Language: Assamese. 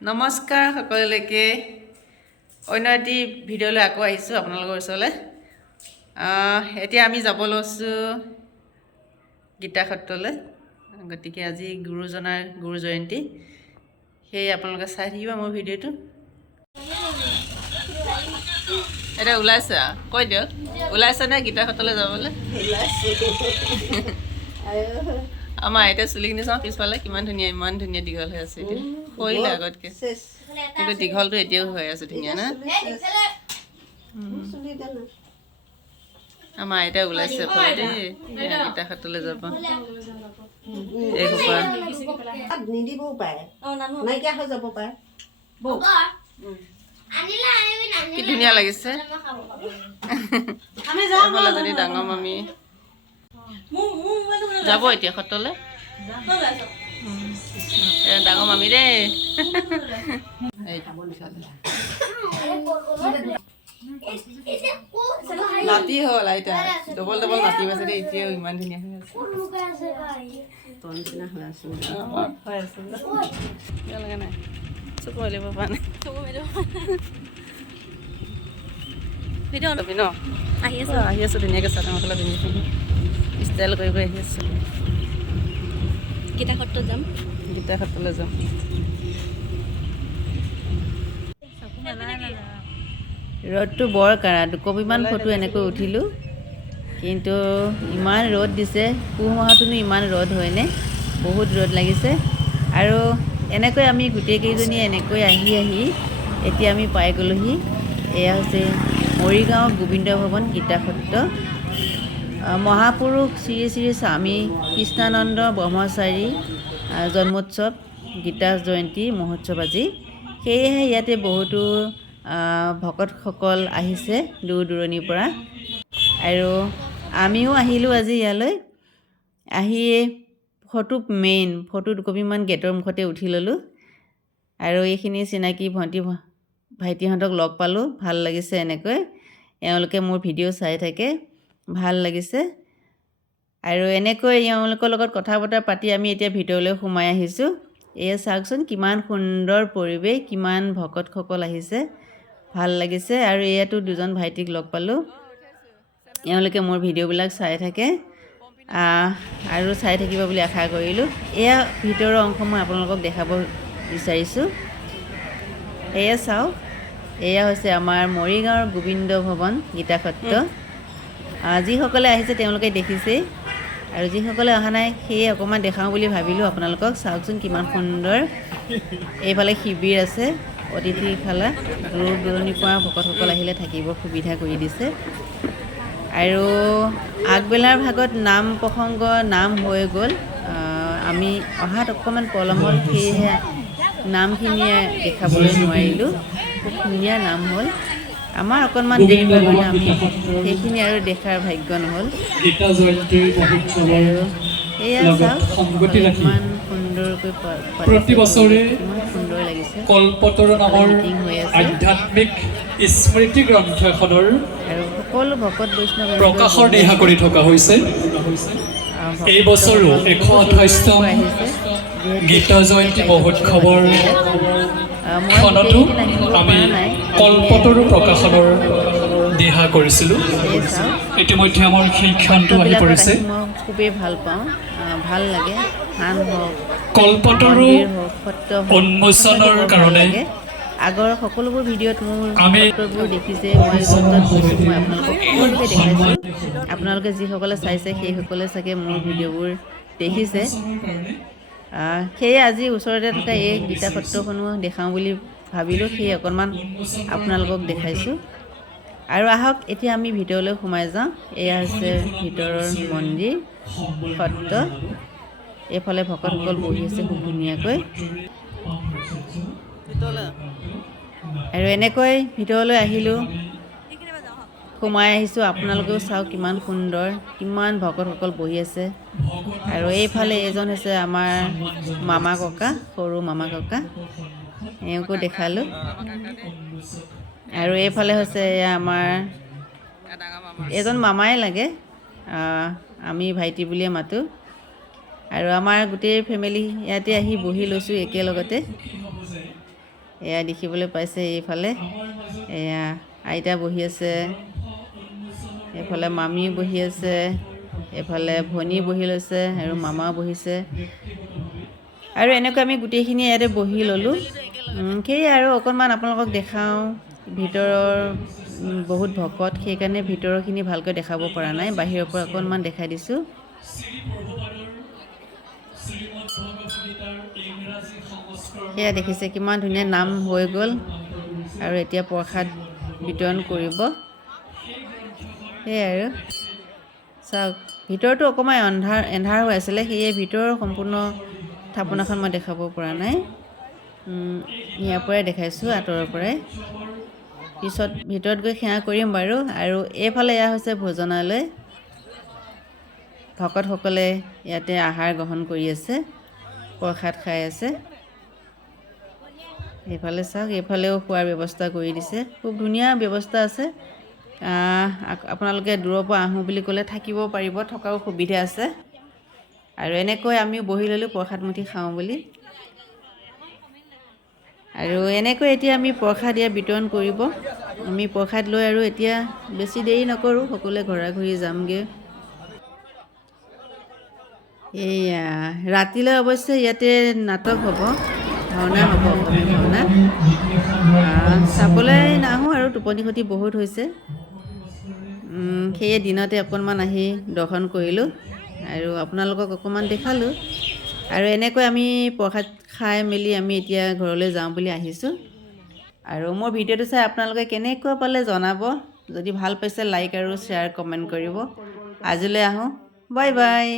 নমস্কাৰ সকলোলৈকে অন্য এটি ভিডিঅ'লৈ আকৌ আহিছোঁ আপোনালোকৰ ওচৰলৈ। এতিয়া আমি যাব লৈছোঁ গীতা সত্ৰলৈ। গতিকে আজি গুৰু জয়ন্তী, সেয়ে আপোনালোকে চাই থাকিব মোৰ ভিডিঅ'টো। এতিয়া ওলাইছে কৈ দিয়ক, ওলাইছেনে গীতা সত্ৰলৈ যাবলৈ? আমাৰ এতিয়া চুলিখিনি চাওঁ পিছফালে কিমান ধুনীয়া, ইমান ধুনীয়া দীঘল হৈ আছে। এতিয়া সৰিলে আগতকৈ, কিন্তু দীঘলটো এতিয়াও হৈ আছে ধুনীয়া না। আমাৰ আইতা ওলাইছে এফালে দেই, গীতা সত্ৰলৈ যাব। এইসোপা নিদিবও পাৰে, নাইকিয়া হৈ যাব পাৰে। কি ধুনীয়া লাগিছে। এফালে যদি ডাঙৰ মামী যাব এতিয়া সত্ৰলৈ, ডাঙৰ মামী দেই। নাতি হ'ল আইতা, ডবল ডবল নাতি আছে দেই, এতিয়াও ইমান ধুনীয়া হৈ আছে। লগা নাই, চকু মেলিব পৰা নাই। আহি আছো ধুনীয়াকৈ চাদৰ মেখেলা পিন্ধি পিন্ধি ষ্টাইল কৰি কৰি আহি আছো। গীতা সত্ৰত যাম, গীতা সত্ৰলৈ যাম। ৰ'দটো বৰ কাঢ়া, দুকপিমান ফটো এনেকৈ উঠিলোঁ, কিন্তু ইমান ৰ'দ দিছে। পুহ মাহতোনো ইমান ৰ'দ হয়নে? বহুত ৰ'দ লাগিছে। আৰু এনেকৈ আমি গোটেইকেইজনী এনেকৈ আহি এতিয়া আমি পাই গ'লোহি। এয়া হৈছে মৰিগাঁও গোবিন্দ ভৱন গীতা সত্ৰ। মহাপুৰুষ শ্ৰী শ্ৰী স্বামী কৃষ্ণানন্দ ব্ৰহ্মচাৰী জন্মোৎসৱ, গীতা জয়ন্তী মহোৎসৱ আজি। সেয়েহে ইয়াতে বহুতো ভকতসকল আহিছে দূৰ দূৰণিৰ পৰা, আৰু আমিও আহিলোঁ আজি ইয়ালৈ। আহি ফটো দুকপিমান গেটৰ মুখতে উঠি ল'লোঁ, আৰু এইখিনি চিনাকি ভণ্টি ভাইটিহঁতক লগ পালোঁ। ভাল লাগিছে এনেকৈ, এওঁলোকে মোৰ ভিডিঅ' চাই থাকে, ভাল লাগিছে। আৰু এনেকৈ এওঁলোকৰ লগত কথা বতৰা পাতি আমি এতিয়া ভিতৰলৈ সোমাই আহিছোঁ। এয়া চাওকচোন কিমান সুন্দৰ পৰিৱেশ, কিমান ভকতসকল আহিছে, ভাল লাগিছে। আৰু এয়াতো দুজন ভাইটিক লগ পালোঁ, এওঁলোকে মোৰ ভিডিঅ'বিলাক চাই থাকে, আৰু চাই থাকিব বুলি আশা কৰিলোঁ। এয়া ভিতৰৰ অংশ মই আপোনালোকক দেখাব বিচাৰিছোঁ। এয়া চাওক, এয়া হৈছে আমাৰ মৰিগাঁৱৰ গোবিন্দ ভৱন গীতা সত্ৰ। যিসকলে আহিছে তেওঁলোকে দেখিছেই, আৰু যিসকলে অহা নাই সেয়ে অকণমান দেখাওঁ বুলি ভাবিলোঁ আপোনালোকক। চাওকচোন কিমান সুন্দৰ। এইফালে শিবিৰ আছে, অতিথিশালা, দূৰ দূৰণিৰ পৰা ভকতসকল আহিলে থাকিবৰ সুবিধা কৰি দিছে। আৰু আগবেলাৰ ভাগত নাম প্ৰসংগ, নাম হৈ গ'ল। আমি অহাত অকণমান পলম হ'ল, সেয়েহে নামখিনিয়ে দেখাবলৈ নোৱাৰিলোঁ। খুব ধুনীয়া নাম হ'ল। আমাৰ অকণমান দেৰি হোৱাৰ কাৰণে আমি সেইখিনি আৰু দেখাৰ ভাগ্য নহ'ল। আৰু এয়া চাওক ইমান সুন্দৰকৈ প্ৰতি বছৰে ইমান সুন্দৰ লাগিছে। কল্পতৰু নামৰ আধ্যাত্মিক স্মৃতি গ্ৰন্থ এখনৰ আৰু সকলো ভকত বৈষ্ণৱ প্ৰকাশৰ দিহা কৰি থকা হৈছে। এই বছৰো 128তম গীতা জয়ন্তী মহোৎসৱৰ খনতো আমি কল্পতৰু প্ৰকাশনৰ দিহা কৰিছিলোঁ। ইতিমধ্যে আমাৰ সেই ক্ষণটো আহি পৰিছে। মই খুবেই ভাল পাওঁ, ভাল লাগে। থান হওক, কল্পতৰু সত্ৰ উন্মোচনৰ কাৰণে আগৰ সকলোবোৰ ভিডিঅ'ত মোৰ আমি সত্ৰবোৰ দেখিছে, মই সত্ৰত গৈছোঁ, মই আপোনালোকক সকলোকে দেখাইছোঁ। আপোনালোকে যিসকলে চাইছে সেইসকলে চাগে মোৰ ভিডিঅ'বোৰ দেখিছে। সেয়ে আজি ওচৰতে থকা এই গীতা সত্ৰখনো দেখাওঁ বুলি ভাবিলোঁ, সেয়ে অকণমান আপোনালোকক দেখাইছোঁ। আৰু আহক এতিয়া আমি ভিতৰলৈ সোমাই যাওঁ। এয়া হৈছে ভিতৰৰ মন্দিৰ সত্ৰ। এইফালে ভকতসকল বহি আছে খুব ধুনীয়াকৈ। আৰু এনেকৈ ভিতৰলৈ আহিলোঁ, সোমাই আহিছোঁ। আপোনালোকেও চাওক কিমান সুন্দৰ, কিমান ভকতসকল বহি আছে। আৰু এইফালে এজন হৈছে আমাৰ মামা ককা, সৰু মামা ককা, এওঁকো দেখালোঁ। আৰু এইফালে হৈছে এয়া আমাৰ এজন মামাই লাগে, আমি ভাইটি বুলিয়ে মাতোঁ। আৰু আমাৰ গোটেই ফেমিলি ইয়াতে আহি বহি লৈছোঁ একেলগতে। এয়া দেখিবলৈ পাইছে এইফালে এয়া আইতা বহি আছে, এইফালে মামী বহি আছে, এইফালে ভনী বহি লৈছে আৰু মামাও বহিছে। আৰু এনেকৈ আমি গোটেইখিনি ইয়াতে বহি ল'লোঁ। সেয়ে আৰু অকণমান আপোনালোকক দেখাওঁ, ভিতৰৰ বহুত ভকত, সেইকাৰণে ভিতৰৰখিনি ভালকৈ দেখাব পৰা নাই, বাহিৰৰ পৰা অকণমান দেখাই দিছোঁ। সেয়া দেখিছে কিমান ধুনীয়া নাম হৈ গ'ল আৰু এতিয়া প্ৰসাদ বিতৰণ কৰিব। সেয়াই আৰু চাওক, ভিতৰতো অকণমান এন্ধাৰ হৈ আছিলে, সেয়ে ভিতৰৰ সম্পূৰ্ণ থাপনাখন মই দেখাব পৰা নাই। ইয়াৰ পৰাই দেখাইছোঁ, আঁতৰৰ পৰাই। পিছত ভিতৰত গৈ সেৱা কৰিম বাৰু। আৰু এইফালে এয়া হৈছে ভোজনালয়, ভকতসকলে ইয়াতে আহাৰ গ্ৰহণ কৰি আছে, প্ৰসাদ খাই আছে। এইফালে চাওক, এইফালেও খোৱাৰ ব্যৱস্থা কৰি দিছে, খুব ধুনীয়া ব্যৱস্থা আছে। আপোনালোকে দূৰৰ পৰা আহোঁ বুলি ক'লে থাকিব পাৰিব, থকাও সুবিধা আছে। আৰু এনেকৈ আমিও বহি ল'লোঁ প্ৰসাদ মুঠি খাওঁ বুলি। আৰু এনেকৈ এতিয়া আমি প্ৰসাদ ইয়াত বিতৰণ কৰিব। আমি প্ৰসাদ লৈ আৰু এতিয়া বেছি দেৰি নকৰোঁ, সকলোৱে ঘৰা ঘৰি যামগৈ। এয়া ৰাতিলৈ অৱশ্যে ইয়াতে নাটক হ'ব, ভাওনা হ'ব, অসমীয়া ভাওনা। চাবলৈ নাহোঁ আৰু টোপনি ক্ষতি বহুত হৈছে, সেয়ে দিনতে অকণমান আহি দৰ্শন কৰিলোঁ আৰু আপোনালোকক অকণমান দেখালোঁ। আৰু এনেকৈ আমি প্ৰসাদ খাই মেলি আমি এতিয়া ঘৰলৈ যাওঁ বুলি আহিছোঁ। আৰু মোৰ ভিডিঅ'টো চাই আপোনালোকে কেনেকুৱা পালে জনাব। যদি ভাল পাইছে লাইক আৰু শ্বেয়াৰ কমেণ্ট কৰিব। আজিলৈ আহোঁ, বাই বাই।